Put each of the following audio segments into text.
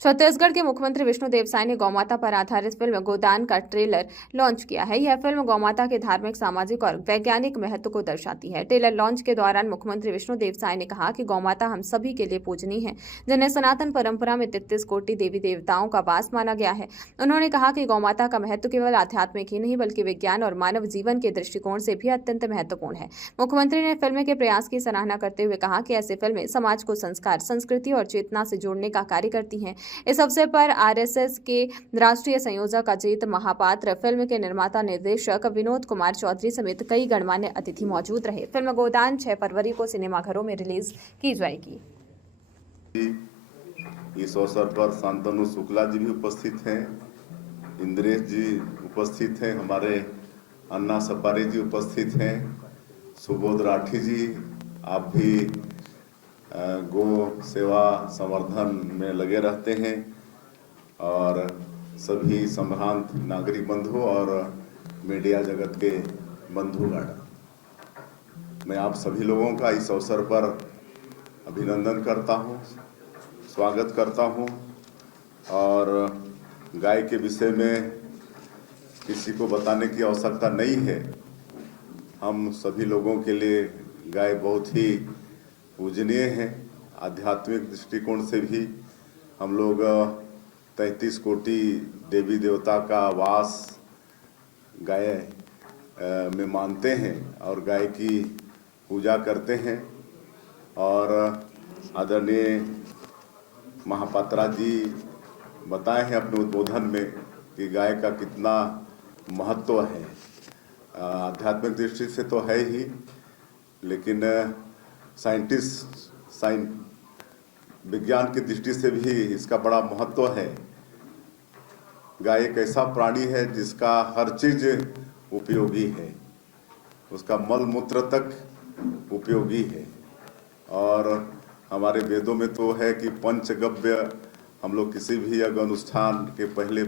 छत्तीसगढ़ के मुख्यमंत्री विष्णुदेव साय ने गौमाता पर आधारित फिल्म गोदान का ट्रेलर लॉन्च किया है। यह फिल्म गौमाता के धार्मिक, सामाजिक और वैज्ञानिक महत्व को दर्शाती है। ट्रेलर लॉन्च के दौरान मुख्यमंत्री विष्णुदेव साय ने कहा कि गौमाता हम सभी के लिए पूजनीय है, जिन्हें सनातन परंपरा में 33 कोटि देवी देवताओं का वास माना गया है। उन्होंने कहा कि गौमाता का महत्व केवल आध्यात्मिक ही नहीं बल्कि विज्ञान और मानव जीवन के दृष्टिकोण से भी अत्यंत महत्वपूर्ण है। मुख्यमंत्री ने फिल्म के प्रयास की सराहना करते हुए कहा कि ऐसी फिल्में समाज को संस्कार, संस्कृति और चेतना से जोड़ने का कार्य करती हैं। इस अवसर पर आरएसएस के राष्ट्रीय संयोजक अजीत महापात्र, फिल्म के निर्माता निर्देशक विनोद कुमार चौधरी समेत कई गणमान्य अतिथि मौजूद रहे। फिल्म गोदान 6 फरवरी को सिनेमाघरों में रिलीज की जाएगी। इस अवसर पर शांतनु शुक्ला जी भी उपस्थित हैं, इंद्रेश जी उपस्थित हैं, हमारे अन्ना सपारी जी उपस्थित हैं, सुबोध राठी जी, आप भी गो सेवा संवर्धन में लगे रहते हैं, और सभी संभ्रांत नागरिक बंधु और मीडिया जगत के बंधुगण, मैं आप सभी लोगों का इस अवसर पर अभिनंदन करता हूं, स्वागत करता हूं। और गाय के विषय में किसी को बताने की आवश्यकता नहीं है। हम सभी लोगों के लिए गाय बहुत ही पूजनीय है। आध्यात्मिक दृष्टिकोण से भी हम लोग 33 कोटि देवी देवता का वास गाय में मानते हैं और गाय की पूजा करते हैं। और आदरणीय महापात्रा जी बताए हैं अपने उद्बोधन में कि गाय का कितना महत्व है। आध्यात्मिक दृष्टि से तो है ही, लेकिन विज्ञान की दृष्टि से भी इसका बड़ा महत्व है। गाय एक ऐसा प्राणी है जिसका हर चीज उपयोगी है, उसका मल मूत्र तक उपयोगी है। और हमारे वेदों में तो है कि पंचगव्य, हम लोग किसी भी अगर अनुष्ठान के पहले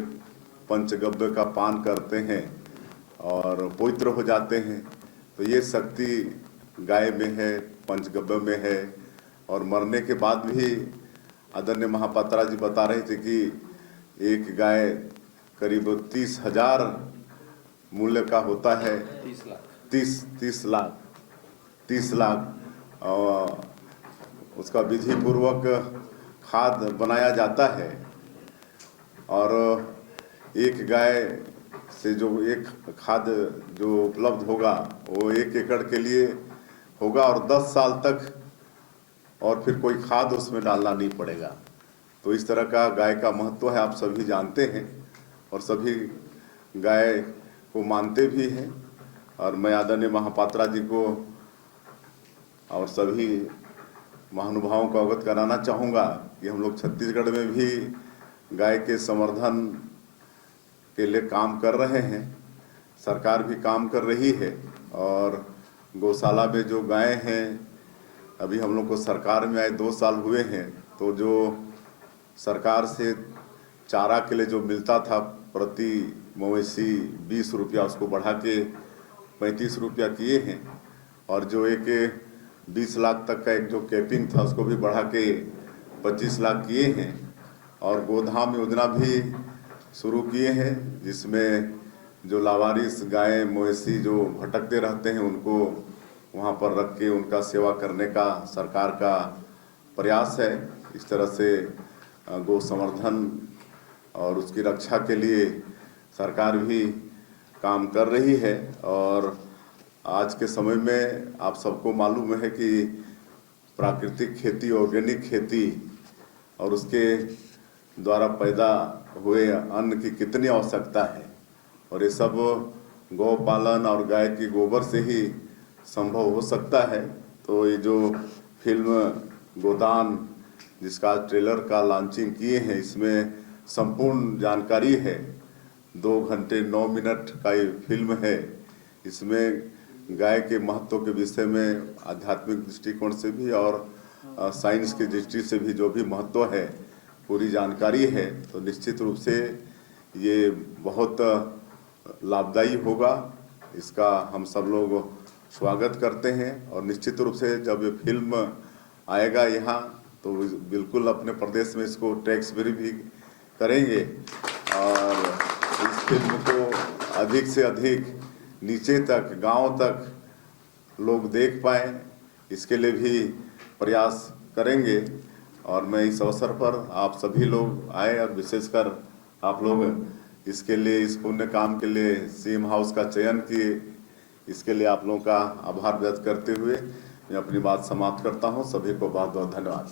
पंचगव्य का पान करते हैं और पवित्र हो जाते हैं। तो ये शक्ति गाय में है, पंचगव्य में है। और मरने के बाद भी आदरणीय महापात्रा जी बता रहे थे कि एक गाय करीब 30,000 मूल्य का होता है। 30 लाख उसका विधि पूर्वक खाद बनाया जाता है। और एक गाय से जो एक खाद जो उपलब्ध होगा वो 1 एकड़ के लिए होगा और 10 साल तक, और फिर कोई खाद उसमें डालना नहीं पड़ेगा। तो इस तरह का गाय का महत्व है, आप सभी जानते हैं और सभी गाय को मानते भी हैं। और मैं आदरणीय महापात्रा जी को और सभी महानुभावों को अवगत कराना चाहूँगा कि हम लोग छत्तीसगढ़ में भी गाय के संवर्धन के लिए काम कर रहे हैं। सरकार भी काम कर रही है और गौशाला में जो गाय हैं, अभी हम लोग को सरकार में आए 2 साल हुए हैं, तो जो सरकार से चारा के लिए जो मिलता था प्रति मवेशी 20 रुपया, उसको बढ़ा के 35 रुपया किए हैं। और जो एक 20 लाख तक का एक जो कैपिंग था उसको भी बढ़ा के 25 लाख किए हैं। और गोधाम योजना भी शुरू किए हैं, जिसमें जो लावारिस गाय मवेशी जो भटकते रहते हैं उनको वहाँ पर रख के उनका सेवा करने का सरकार का प्रयास है। इस तरह से गौ संवर्धन और उसकी रक्षा के लिए सरकार भी काम कर रही है। और आज के समय में आप सबको मालूम है कि प्राकृतिक खेती, ऑर्गेनिक खेती और उसके द्वारा पैदा हुए अन्न की कितनी आवश्यकता है। और ये सब गौ पालन और गाय की गोबर से ही संभव हो सकता है। तो ये जो फिल्म गोदान जिसका ट्रेलर का लॉन्चिंग किए हैं, इसमें संपूर्ण जानकारी है। 2 घंटे 9 मिनट का ये फिल्म है। इसमें गाय के महत्व के विषय में आध्यात्मिक दृष्टिकोण से भी और साइंस की दृष्टि से भी जो भी महत्व है पूरी जानकारी है। तो निश्चित रूप से ये बहुत लाभदायी होगा, इसका हम सब लोग स्वागत करते हैं। और निश्चित रूप से जब ये फिल्म आएगा यहाँ तो बिल्कुल अपने प्रदेश में इसको टैक्स फ्री भी करेंगे और इस फिल्म को अधिक से अधिक नीचे तक, गांव तक लोग देख पाएँ, इसके लिए भी प्रयास करेंगे। और मैं इस अवसर पर आप सभी लोग आए और विशेषकर आप लोग इसके लिए, इस पुण्य काम के लिए सीएम हाउस का चयन किए, इसके लिए आप लोगों का आभार व्यक्त करते हुए मैं अपनी बात समाप्त करता हूं। सभी को बहुत बहुत धन्यवाद।